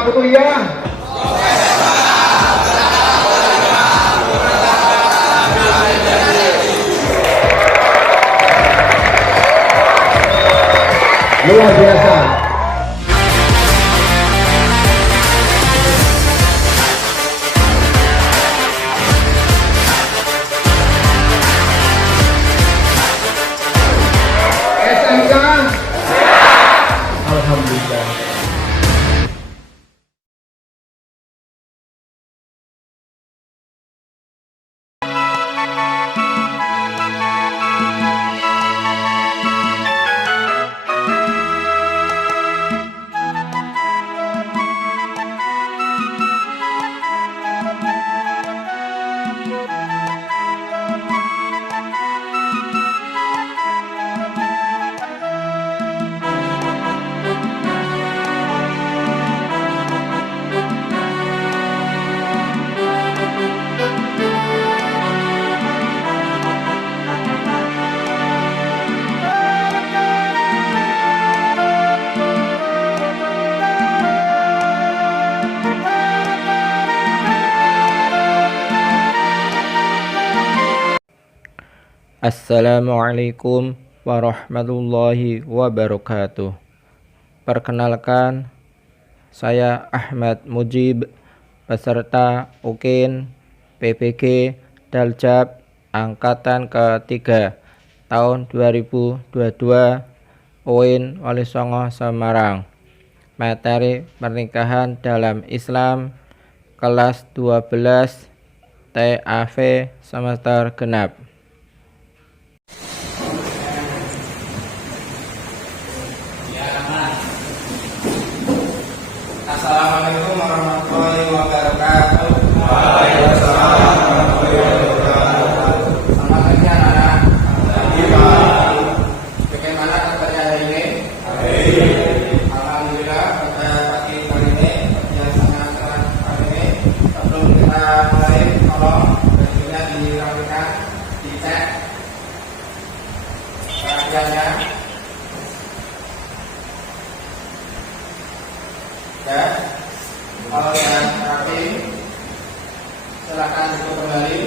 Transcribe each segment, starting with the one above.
wabarakatuh ya. Luar biasa. SMK. Alhamdulillah. Assalamualaikum warahmatullahi wabarakatuh. Perkenalkan, saya Ahmad Mujib, peserta UKIN PBG Daljab Angkatan ke-3 tahun 2022 UIN Walisongo Semarang. Materi pernikahan dalam Islam kelas 12 TAV semester genap. Assalamualaikum warahmatullahi wabarakatuh. Waalaikumsalam warahmatullahi wabarakatuh. Selamat pagi anak-anak. Bagaimana kabarnya hari ini? Alhamdulillah pada pagi hari ini yang sangat cerah hari ini. Sebelum kita mulai, tolong bajunya dirapikan, dicek perhatiannya. Ya, kalau yang rapi, silakan duduk kembali.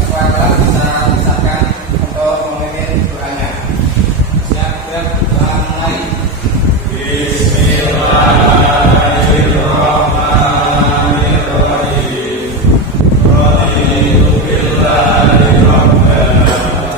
Kekuatan bisa misalkan untuk memimpin doanya. Siap, doa mulai. Bismillahirrahmanirrahim. Raditu billahi rabban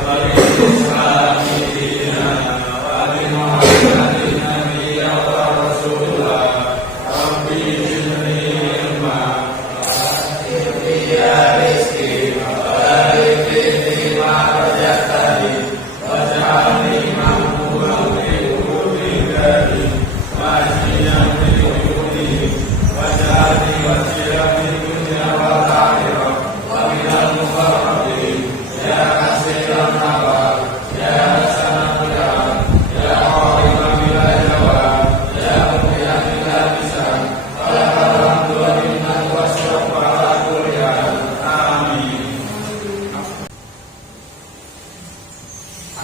wa bil islami dinan wa bi Muhammadin nabiyyan wa rasulah. Rabbi zidni ilma wa akhirni ya rizki wa barik fi ma razaqtani waj'alni maqbulan fi kulli dari waj'alni min uyuni waj'alni wasiran min dunya wal akhirah wa minal muqarrabin ya kasiran nawal ya hasanul kalam ya qariban bila jawab ya mu'yan bila lisan alhamdulillah minna wa syukur ala kulli hal. Amin.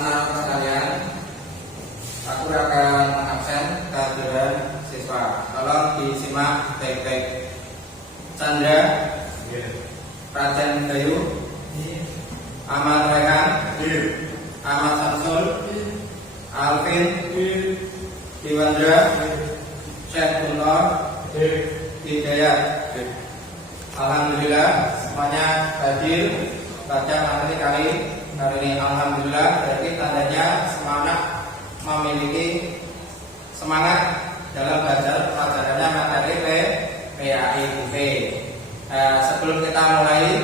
Anak-anak sekalian, aku akan mengabsen kehadiran siswa. Tolong disimak baik-baik. Chandra, Raden Bayu, Ahmad Rehan, Ahmad Samsul, Alvin, Diwandra, Syekh Buntor, Hidayat. Alhamdulillah semuanya hadir pada materi kali ini. Alhamdulillah berarti tandanya semangat memiliki semangat dalam belajar pelajarannya materi PAIB. Sebelum kita mulai,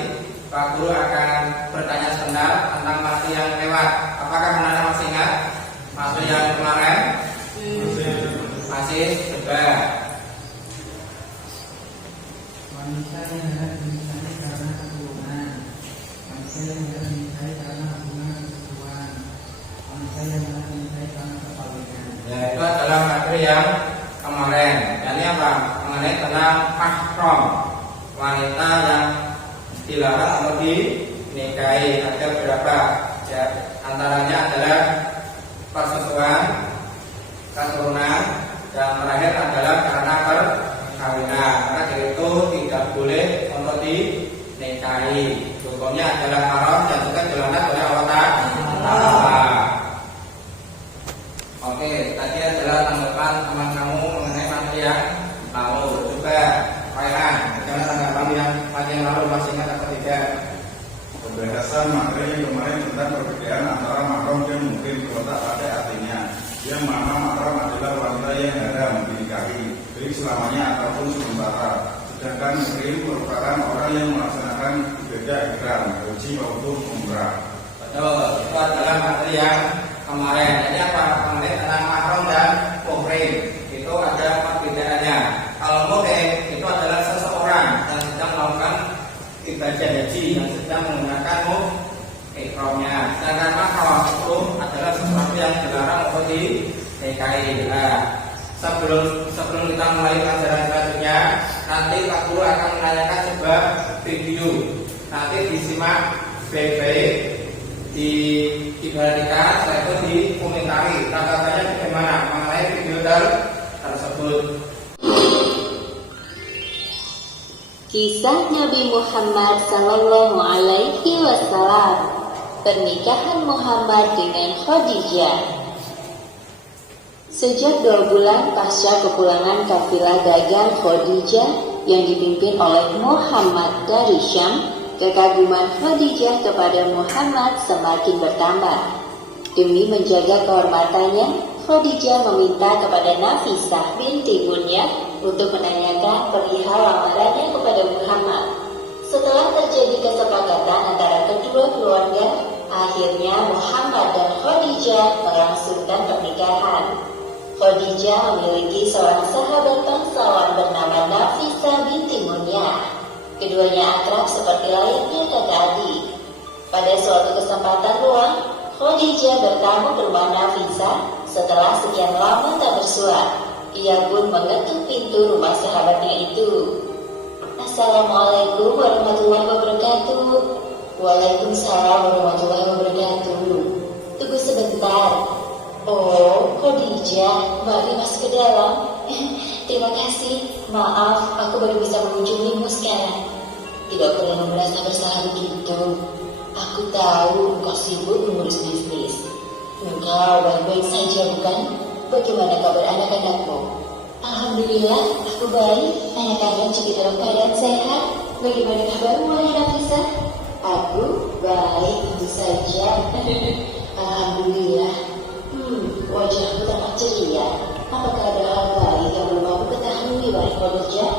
Pak Guru akan bertanya sebentar tentang materi yang lewat. Apakah anak-anak masih ingat materi yang kemarin? Masih coba. Wanita yang hendak dinikahi karena keturunan, wanita yang hendak dinikahi karena hubungan persekutuan, wanita yang hendak dinikahi karena perkawinan. Ya, itu adalah materi yang kemarin. Ini apa? Mengenai tentang mahram, wanita yang dilarang atau dinikahi. Ada berapa? Ya, antaranya adalah persesuaian, keturunan, Dan terakhir adalah karena perkawinan. Karena itu tidak boleh untuk dinikahi. Hukumnya adalah haram dan juga dilaknat oleh Allah Ta'ala. Oke, tadi adalah tanggapan teman kamu mengenai materi yang lalu. Coba Fairan, bagaimana tanggapan yang materi yang lalu, masih ingat atau tidak? Pembahasan materi yang kemarin tentang perbedaan antara mahram yang mungkin terletak pada artinya, yang mana mahram adalah wanita yang haram dinikahi, baik selamanya ataupun sementara. Sedangkan muhrim merupakan orang yang melaksanakan ibadah ihram, haji maupun umrah. Betul, itu adalah materi yang kemarin. Jadi apa? Kemarin tentang mahram dan muhrim itu ada perbedaannya. Kalau muhrim itu adalah seseorang yang sedang melakukan ibadah haji, yang sedang menggunakan ihramnya. Sedangkan mahram itu adalah sesuatu yang dilarang untuk dinikahi. Sebelum kita mulai pelajaran selanjutnya, nanti Pak Guru akan menanyakan sebuah video. Nanti disimak baik-baik, diperhatikan, setelah itu dikomentari tanggapannya bagaimana mengenai video tersebut. Kisah Nabi Muhammad Sallallahu Alaihi Wasallam, pernikahan Muhammad dengan Khadijah. Sejak 2 bulan pasca kepulangan kafilah dagang Khadijah yang dipimpin oleh Muhammad dari Syam, kekaguman Khadijah kepada Muhammad semakin bertambah. Demi menjaga kehormatannya, Khadijah meminta kepada Nafisah binti Bunyah untuk menanyakan perihal lamarannya kepada Muhammad. Setelah terjadi kesepakatan antara kedua keluarga, akhirnya Muhammad dan Khadijah melangsungkan pernikahan. Khadijah memiliki seorang sahabat bangsawan bernama Nafisah binti Bunyah. Keduanya akrab seperti layaknya kakak adik. Pada suatu kesempatan luang, Khadijah bertamu ke rumah Nafisah. Setelah sekian lama tak bersua, ia pun mengetuk pintu rumah sahabatnya itu. Assalamualaikum warahmatullahi wabarakatuh. Waalaikumsalam warahmatullahi wabarakatuh. Tunggu sebentar. Oh, Khadijah, mari masuk ke dalam. Terima kasih. Maaf, aku baru bisa mengunjungimu sekarang. Tidak perlu merasa bersalah begitu. Aku tahu engkau sibuk mengurus bisnis. Engkau baik-baik saja, bukan? Bagaimana kabar anak-anakmu? Alhamdulillah, aku baik. Anak-anak juga dalam keadaan sehat. Bagaimana kabarmu, wahai Nafisah? Aku baik, tentu saja. Alhamdulillah. Wajahmu tampak ceria. Apakah ada hal baik yang belum aku ketahui, wahai Khadijah?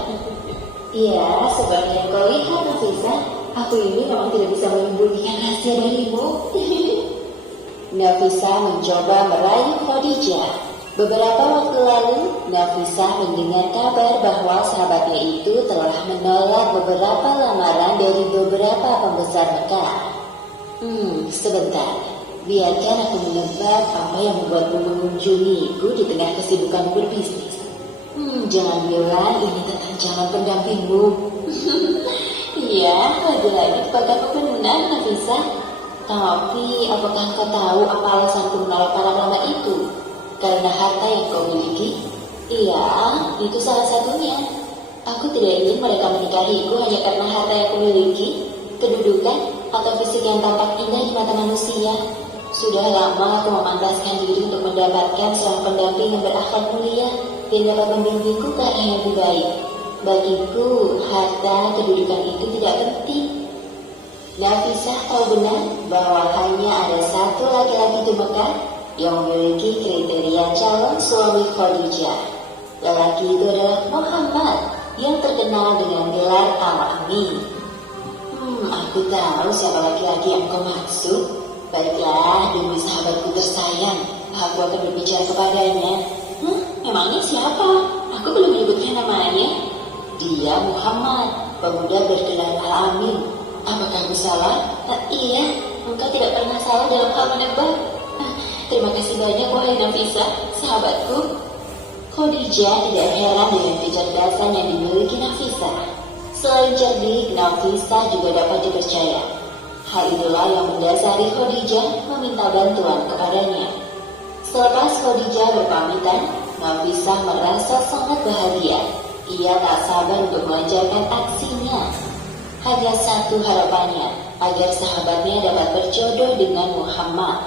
Iya, seperti yang kau lihat, Nafisah. Aku ini memang tidak bisa menyembunyikan rahasia darimu. Nafisah mencoba merayu Khadijah. Beberapa waktu lalu, Nafisah mendengar kabar bahwa sahabatnya itu telah menolak beberapa lamaran dari beberapa pembesar Mekah. Sebentar. Biarkan aku menebak apa yang membuatmu mengunjungiku di tengah kesibukanmu berbisnis. Jangan bilang ini tentang calon pendampingmu. Iya, lagi-lagi kepadaku benar, Nafisah. Tapi, apakah kau tahu apa alasanku menolak para ulama itu? Karena harta yang kau miliki? Iya, itu salah satunya. Aku tidak ingin mereka menikahiku hanya karena harta yang kumiliki, kedudukan, atau fisik yang tampak indah di mata manusia. Sudah lama aku memantaskan diri untuk mendapatkan seorang pendamping yang berakhlak mulia dan dapat membimbingku ke arah yang lebih baik. Bagiku, harta kedudukan itu tidak penting. Nafisah tahu benar bahwa hanya ada satu laki-laki di Mekah yang memiliki kriteria calon suami Khadijah. Lelaki itu adalah Muhammad yang terkenal dengan gelar Al-Amin. Aku tahu siapa laki-laki yang kau maksud. Baiklah, demi sahabatku tersayang, aku akan berbicara kepadanya. Emangnya siapa? Aku belum menyebutkan namanya. Dia Muhammad, pemuda bergelar Al-Amin. Apakah aku salah? Iya, engkau tidak pernah salah dalam hal menebak. Terima kasih banyak, wahai Nafisah, sahabatku. Khadijah tidak heran dengan kecerdasan yang dimiliki Nafisah. Selain cerdik, Nafisah juga dapat dipercaya. Hal itulah yang mendasari Khadijah meminta bantuan kepadanya. Selepas Khadijah berpamitan, Nafisah Nafisah merasa sangat bahagia. Ia tak sabar untuk melancarkan aksinya. Hanya satu harapannya, agar sahabatnya dapat berjodoh dengan Muhammad.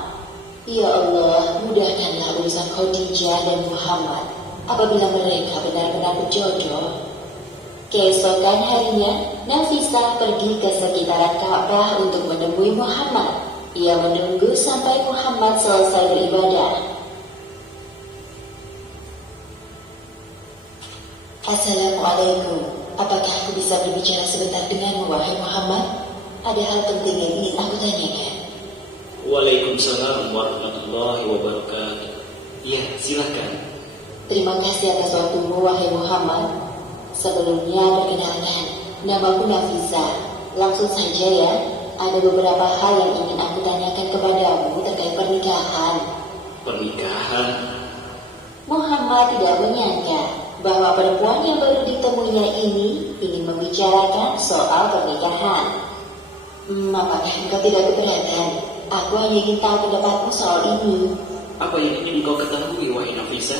Ya Allah, mudahkanlah urusan Khadijah dan Muhammad apabila mereka benar-benar berjodoh. Keesokan harinya, Nafisah pergi ke sekitaran Ka'bah untuk menemui Muhammad. Ia menunggu sampai Muhammad selesai beribadah. Assalamualaikum. Apakah aku bisa berbicara sebentar denganmu, wahai Muhammad? Ada hal penting yang ingin aku tanyakan. Waalaikumsalam warahmatullahi wabarakatuh. Ya, silakan. Terima kasih atas waktumu, wahai Muhammad. Sebelumnya perkenalkan, namaku Nafisah. Langsung saja ya, ada beberapa hal yang ingin aku tanyakan kepadamu terkait pernikahan. Pernikahan? Muhammad tidak menyangka bahwa perempuan yang baru ditemuinya ini ingin membicarakan soal pernikahan. Apakah engkau tidak keberatan? Aku hanya ingin tahu pendapatmu soal ini. Apa yang ingin kau ketahui, wahai Nafisah?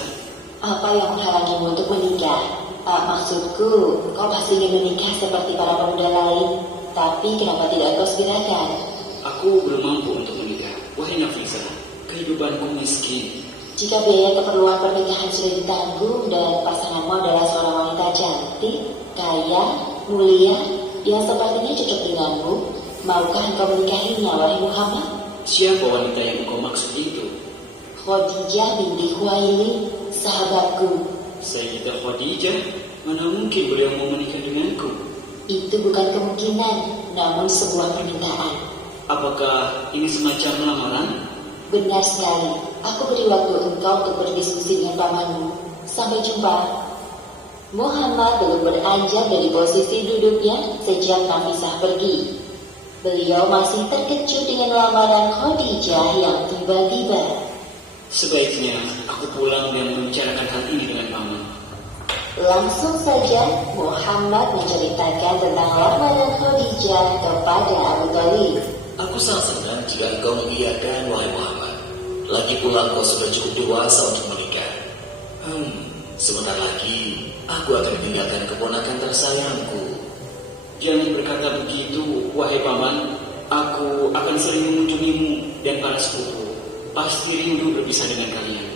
Apa yang menghalangimu untuk menikah? Maksudku, kau pasti ingin menikah seperti para pemuda lain. Tapi kenapa tidak kau segerakan? Aku belum mampu untuk menikah, wahai Nafisah. Kehidupanku miskin. Jika biaya keperluan pernikahan sudah ditanggung dan pasanganmu adalah seorang wanita cantik, kaya, mulia, yang sepertinya cocok denganmu, maukah engkau menikahinya, wahai Muhammad? Siapa wanita yang engkau maksud itu? Khadijah binti Khuwailid, sahabatku. Sayyidah Khadijah? Mana mungkin beliau mau menikah denganku? Itu bukan kemungkinan, namun sebuah permintaan. Apakah ini semacam lamaran? Benar sekali. Aku beri waktu engkau untuk berdiskusi dengan pamanmu. Sampai jumpa. Muhammad belum beranjak dari posisi duduknya sejak Nafisah pergi. Beliau masih terkejut dengan lamaran Khadijah yang tiba-tiba. Sebaiknya aku pulang dan membicarakan hal ini dengan paman. Langsung saja Muhammad menceritakan tentang lamaran Khadijah kepada Abu Thalib. Aku sangat senang jika engkau mengiyakan, wahai Muhammad. Lagi pula engkau sudah cukup dewasa untuk menikah. Sebentar lagi aku akan meninggalkan keponakan tersayangku. Jangan berkata begitu, wahai paman. Aku akan sering mengunjungimu dan para sepupu. Pasti rindu berpisah dengan kalian.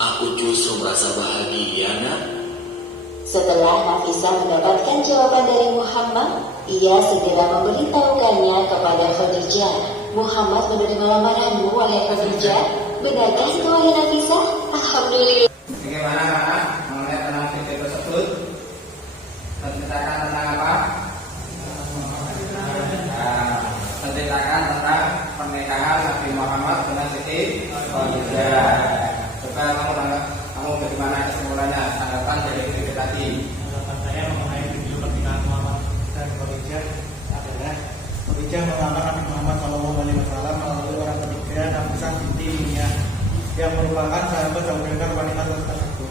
Aku justru merasa bahagia, nak. Setelah Nafisah mendapatkan jawaban dari Muhammad, ia segera memberitahukannya kepada Khadijah. Muhammad menerima lamaranmu, wahai Khadijah. Benarkah itu, wahai Nafisah? Alhamdulillah. Bagaimana Pak mengenai tentang video tersebut? Menceritakan tentang apa? Menceritakan tentang pernikahan Nabi Muhammad dengan Siti Khadijah. Coba kamu bagaimana kesimpulannya? Tanggapan dari video tadi. Tanggapan saya mengenai video pernikahan Muhammad dan Khadijah adalah Khadijah melamar Nabi Muhammad SAW melalui orang ketiga Nafisah binti Umayyah yang merupakan sahabat dan mendengar wanita tersebut.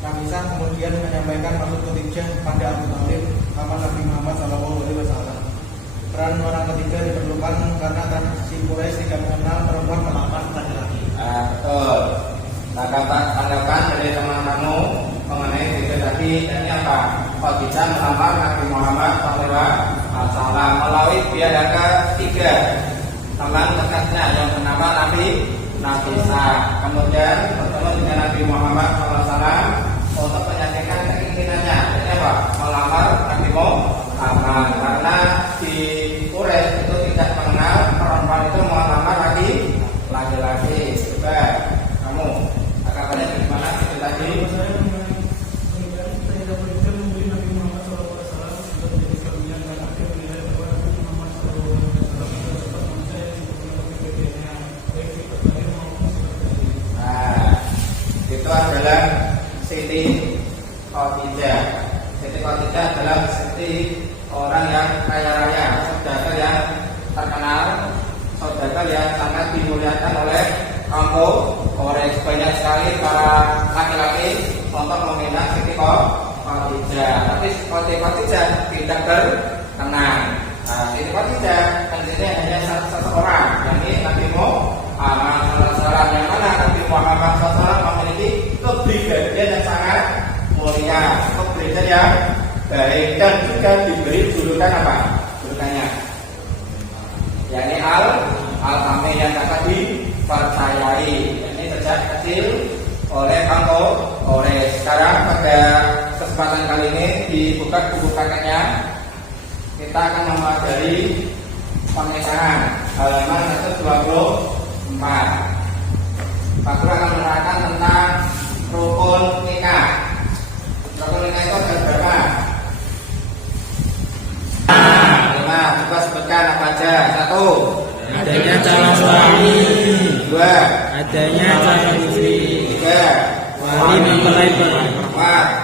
Nafisah kemudian menyampaikan maksud Khadijah pada Abu Thalib, paman Nabi Muhammad SAW. Peran orang ketiga diperlukan karena tradisi Quraisy tidak mengenal perempuan melamar laki-laki. Betul. Tanggapan dari teman kamu mengenai video tadi ini apa? Khadijah melamar Nabi Muhammad SAW melalui biaya ketiga teman dekatnya yang bernama Nafisah. Kemudian bertemu dengan Nabi Muhammad SAW untuk menyampaikan keinginannya. Jadi apa? Melamar Nabi Muhammad karena di Quraisy itu tidak mengenal perempuan itu melamar laki-laki. Coba kamu tanggapannya bagaimana itu tadi? Itu adalah Siti Khadijah. Siti Khadijah adalah Siti orang yang kaya raya, saudagar yang terkenal, saudagar yang sangat dimuliakan oleh kampung Quraisy. Banyak sekali para laki-laki untuk meminang Siti Khadijah. Tapi Siti Khadijah tidak terkenal. Siti Khadijah kan sini hanya seseorang, yakni Nabi Muhammad SAW, yang mana Nabi Muhammad SAW memiliki kepribadian yang sangat suaminya. Berbeda ya, baik, dan juga diberi julukan apa? Julukannya yakni al-amin yang dapat dipercayai. Ini sejak kecil oleh Kangko. Sekarang pada kesempatan kali ini dibuka buku kakeknya, kita akan mempelajari pernikahan halaman 124. Pak Guru akan menerangkan tentang rukun nikah. Rukun nikah itu ada berapa? 5. Coba sebutkan apa aja. 1. Adanya calon suami, 2. adanya calon istri, 3. wali mempelai 4.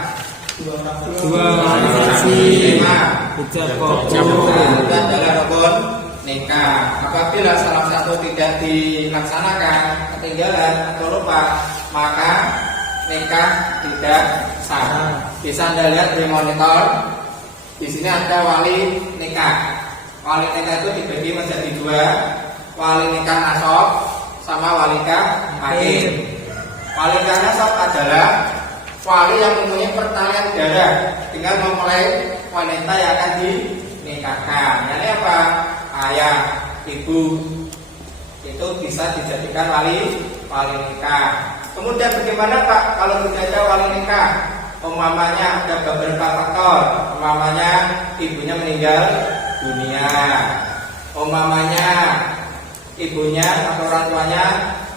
dua orang saksi, 5. ucap Itu adalah rukun nikah. Apabila salah satu tidak dilaksanakan, ketinggalan atau lupa, maka nikah tidak sah. Bisa Anda lihat di monitor. Di sini ada wali nikah. Wali nikah itu dibagi menjadi 2, wali nikah nasab sama wali nikah hakim. Wali nikah nasab adalah wali yang mempunyai pertalian darah, tinggal mempelai wanita yang akan dinikahkan. Ini apa? Ayah, ibu, itu bisa dijadikan wali nikah. Kemudian bagaimana Pak kalau tidak ada wali nikah? Umpamanya ada beberapa faktor. Umpamanya ibunya meninggal dunia, umpamanya ibunya atau orang tuanya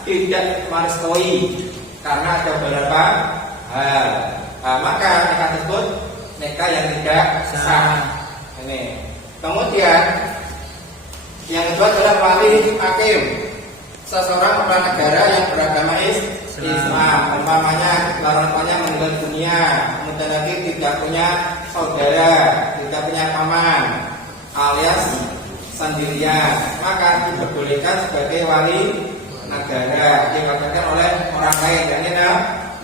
tidak merestui karena ada beberapa hal. Maka nikah tersebut nikah yang tidak sah. Ini. Kemudian yang kedua adalah wali hakim. Seseorang kepala negara yang beragama Islam, umpamanya orang tuanya meninggal dunia, kemudian lagi tidak punya saudara, tidak punya paman, alias sendirian, maka diperbolehkan sebagai wali negara, diwakilkan oleh orang lain, yakni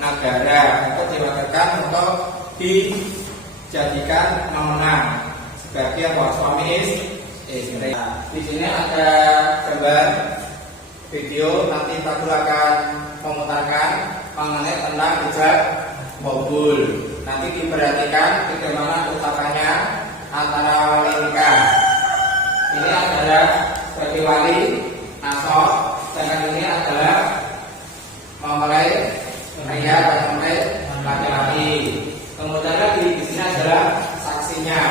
negara, untuk diwakilkan untuk dijadikan pemenang sebagai suami istri. Di sini ada gambar video, nanti Pak Guru akan memutarkan mengenai tentang ijab kabul. Nanti diperhatikan bagaimana ucapannya antara wali nikah. Ini adalah sebagai wali nasab, sedangkan ini adalah mempelai pria dan mempelai laki-laki. Kemudian lagi di sini adalah saksinya.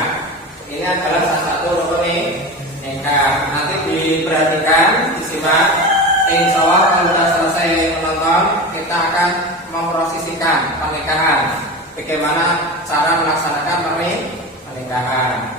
Ini adalah salah satu rukun nikah. Nanti diperhatikan, disimak. Insya Allah kalau sudah selesai menonton, kita akan memprosesikan pernikahan. Bagaimana cara melaksanakan pernikahan.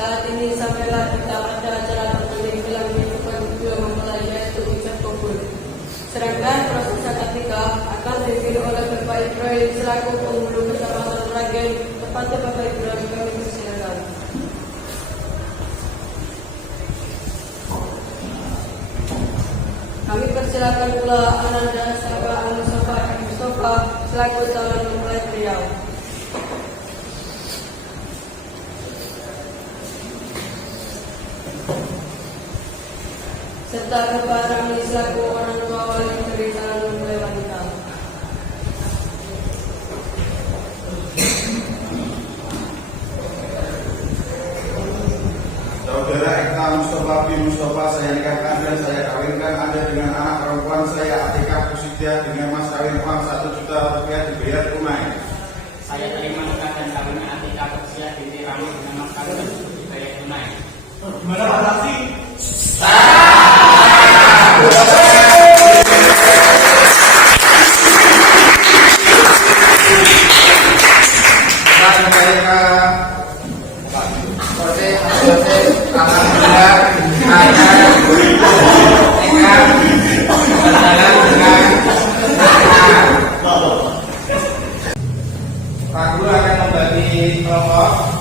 Saat ini sampailah kita pada acara terpenting dalam kehidupan kedua mempelai, yaitu ijab kabul. Sedangkan proses akad nikah akan dipimpin oleh Bapak Ibrahim selaku penghulu bersama seluruh rangkaian. Tepatnya Bapak Ibrahim, kami persilakan. Kami persilakan pula Ananda Sabah Al-Mustafa selaku calon mempelai beliau. Serta Bapak Ramli selaku orang tua wali dari calon mempelai wanita. Saudara Eka Mustafa bin Mustafa, saya nikahkan dan saya kawinkan Anda dengan anak perempuan saya Atika Pusidia dengan mas kawin uang 1 juta rupiah dibayar tunai. Saya terima nikah dan kawin Atika Pusidia binti Ramli dengan mas kawin dibayar tunai. Gimana Pak Saksi? Kita kembali ke proses alhamdulillah ada berjalan dengan lancar. Pak Guru akan membagi kelompok.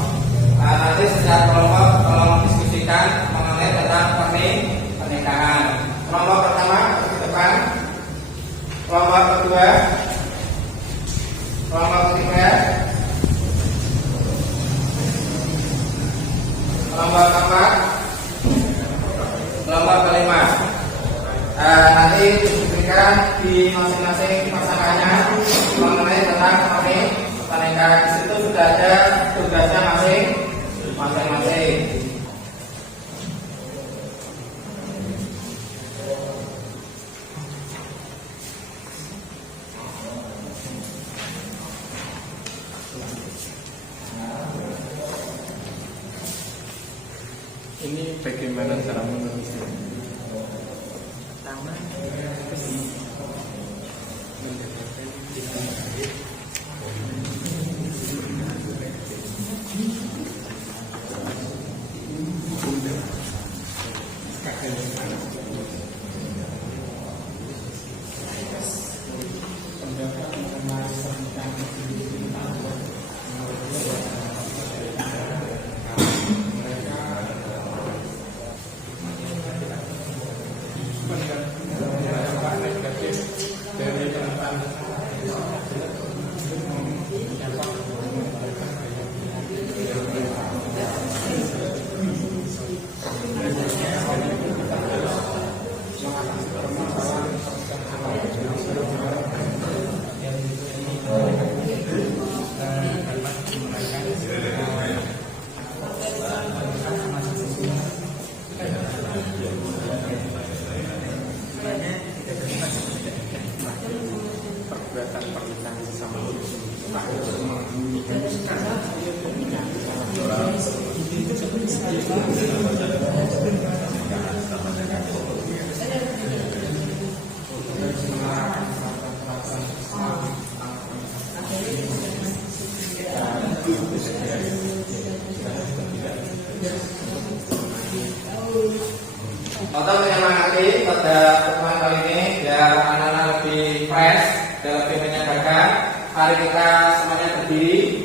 Nanti setiap kelompok tolong diskusikan mengenai tentang pernikahan. Kelompok pertama ke depan, kelompok kedua, kelompok ketiga, kelompok keempat, kelompok kelima. Nanti diskusikan di masing-masing pasangannya mengenai tentang pernikahan. Di situ sudah ada tugasnya masing-masing. Ini bagaimana cara menulisnya? Pertama, perbuatan pernikahan sesama Untuk menyemangati pada pertemuan kali ini biar anak-anak lebih fresh dan lebih menyenangkan, mari kita semuanya berdiri.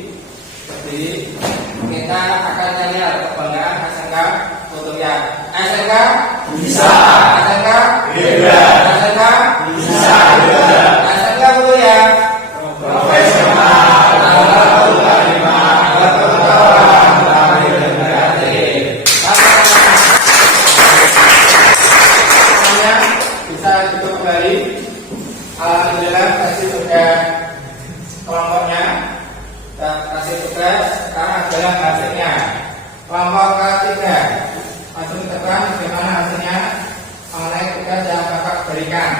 Kita akan nyanyi kebanggaan SMK untuk yang SMK bisa, SMK hebat, SMK bisa, SMK untuk yang profesional. Bisa duduk kembali. Alhamdulillah kasih tugas kelompoknya, kasih tugas sekarang adalah hasilnya. Kelompok ketiga masuk ke depan bagaimana hasilnya mengenai tugas yang Bapak berikan.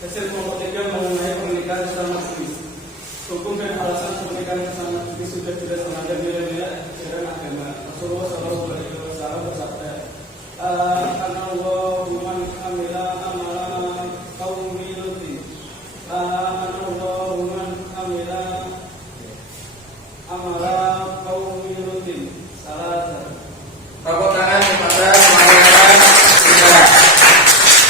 Hasil kelompok 3 mengenai pernikahan sesama jenis. Hukum dan alasan pernikahan sesama jenis sudah jelas melanggar nilai-nilai ajaran agama. Rasulullah SAW bersabda, "Anallahu man amila amalan qaumi lutin. Anallahu man amila amalan qaumi lutin." Salah. Tepuk tangan kepada pembahasan kita.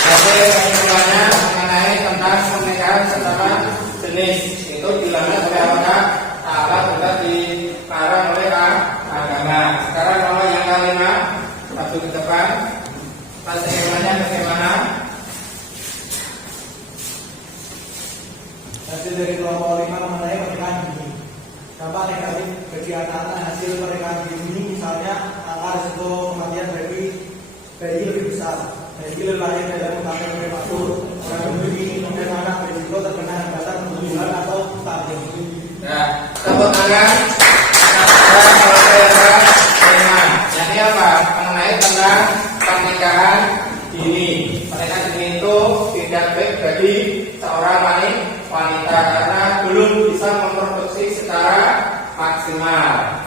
Hasil kesimpulannya mengenai tentang pernikahan sesama jenis itu dilakukan oleh apakah? Allah sudah dilarang oleh agama. Sekarang kalau yang kelima satu ke depan, kesimpulannya bagaimana? Hasil dari kelompok 5 mengenai pernikahan dini. Dampak negatif bagi anak-anak hasil pernikahan dini misalnya angka risiko kematian bagi bayi lebih besar, bayi lahir dalam kandungan prematur, orang begini kemudian anak berisiko terkena hambatan pertumbuhan atau stunting. Nah, tepuk tangan. Kalau saya kelima, jadi apa? Mengenai tentang pernikahan dini. Pernikahan dini itu tidak baik bagi seorang wanita karena belum bisa memproduksi secara maksimal.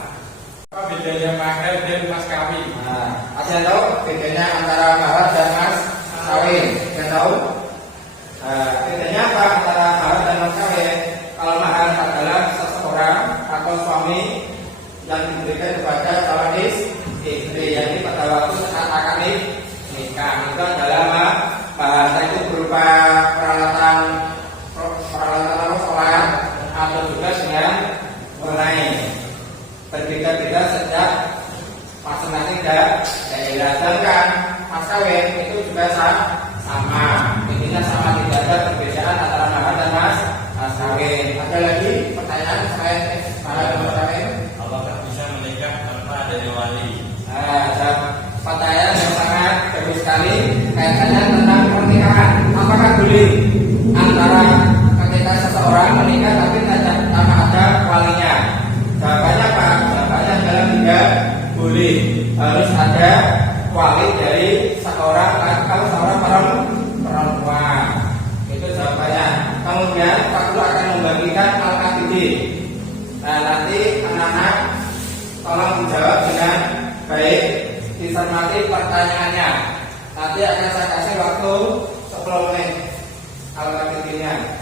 bedanya mahar dan mas kawin? Nah, ada yang tahu bedanya antara mahar dan mas kawin? Yang tahu? Bedanya apa antara mahar dan mas kawin? Kalau mahar adalah seseorang atau suami yang diberikan kepada calon istri, yakni pada waktu saat akan nikah, itu adalah mahar. Itu berupa peralatan sholat atau juga dengan tunai. Berbeda-beda sejak masing-masing daerah. Sedangkan mas kawin itu juga sama, intinya sama, tidak ada perbedaan antara mahar dan mas kawin. Ada lagi pertanyaan selain mahar dan mas kawin? Apakah bisa menikah tanpa adanya wali? Ada pertanyaan yang sangat bagus sekali kaitannya tentang pernikahan. Apakah boleh antara ketika seseorang menikah tapi tanpa ada walinya? Jawabannya apa? Jawabannya adalah tidak boleh. Harus ada wali dari seorang perempuan. Itu jawabannya. Kemudian Pak Guru akan membagikan al-KTD. Nah, nanti anak-anak tolong menjawab dengan baik, dicermati pertanyaannya. Nanti akan saya kasih waktu 10 menit al-KTD-nya.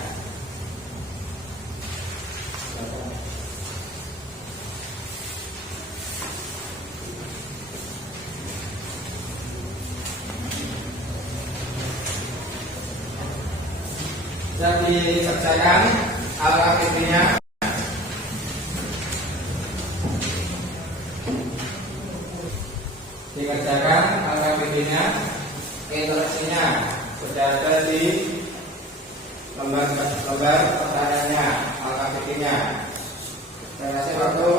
Yang dikerjakan al-KTD-nya. Dikerjakan al-KTD-nya, interaksinya sudah ada di lembar pertanyaannya, al-KTD-nya. Saya kasih waktu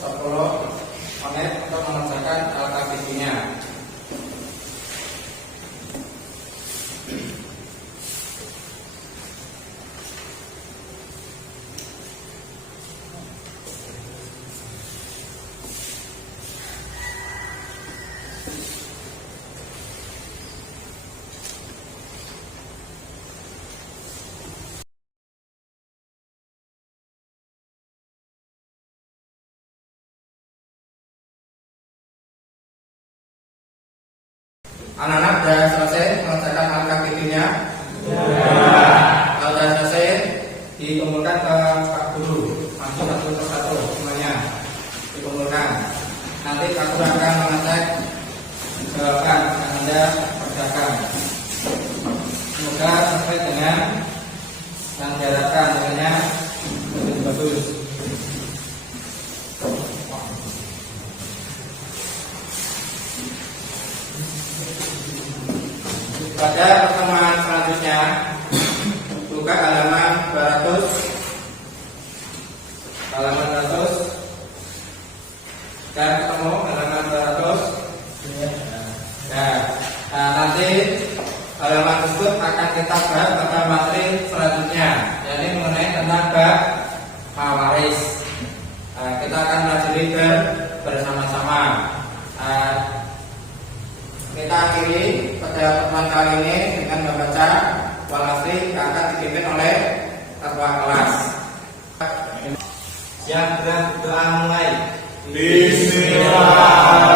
10 menit untuk mengerjakan al-KTD-nya. Anak-anak sudah selesai mengerjakan al-KTD-nya? Kalau sudah selesai, dikumpulkan ke Pak Guru, langsung satu persatu semuanya dikumpulkan. Nanti Pak Guru akan mengecek jawaban yang Anda kerjakan. Semoga sesuai dengan yang diharapkan, nilainya lebih bagus. Pada pertemuan selanjutnya, buka halaman 200. Dan ketemu halaman 200. Nah, nanti halaman tersebut akan kita bahas pada materi selanjutnya, yakni mengenai tentang bab mawaris. Kita akan pelajari bersama-sama. Kita akhiri pada pertemuan kali ini dengan membaca walasri yang akan dipimpin oleh ketua kelas. Yang berdoa mulai. Bismillah.